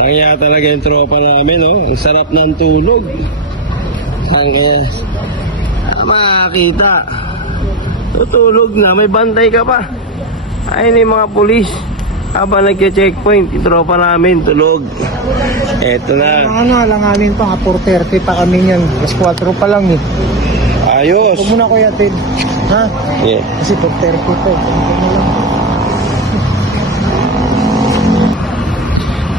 Kaya talaga yung tropa namin, oh. Ang sarap ng tulog. Makakita. Tutulog na, may bantay ka pa. Ayun yung mga pulis. Habang nagke-checkpoint, yung tropa namin, tulog. Eto na. Alanganin pa, 4:30 pa kami yan. Mas 4 pa lang eh. Ayos. Huwag muna kuya Ted. Ha? Yeah. Kasi 4:30 pa.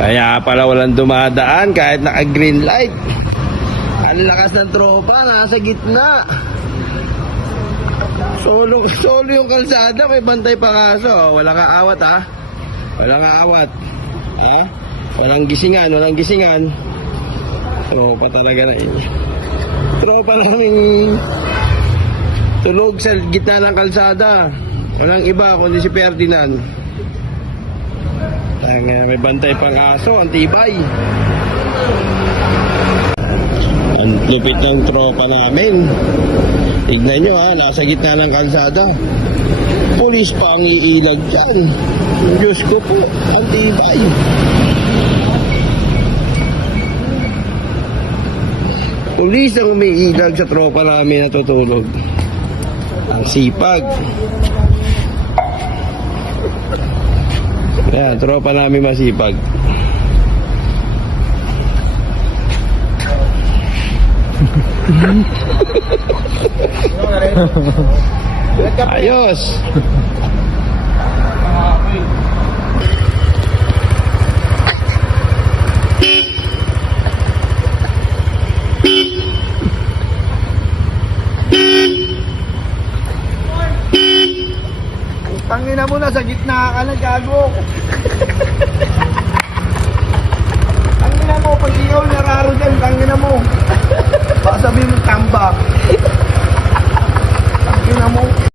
Kaya pala walang dumadaan kahit naka-green light. Ang lakas ng tropa, nasa gitna. Solo yung kalsada, may bantay pa kaso. Walang aawat ha. Walang aawat. Ha? Walang gisingan. Tropa talaga na eh. Tropa namin tulog sa gitna ng kalsada. Walang iba kundi si Ferdinand. May bantay pang aso, ang tibay. Ang lupit ng tropa namin. Tignan nyo ha, nasa gitna ng kalsada. Pulis pa ang iilag dyan. Diyos ko po, ang tibay. Pulis ang umiilag sa tropa namin natutulog. Ang sipag. Yan, tropa namin masipag. Ayos. Tangina mo na, sa gitna ka na, gago. Tangina mo, pag ikaw nararo dyan, tangina mo. Baka sabihin mo, tambak.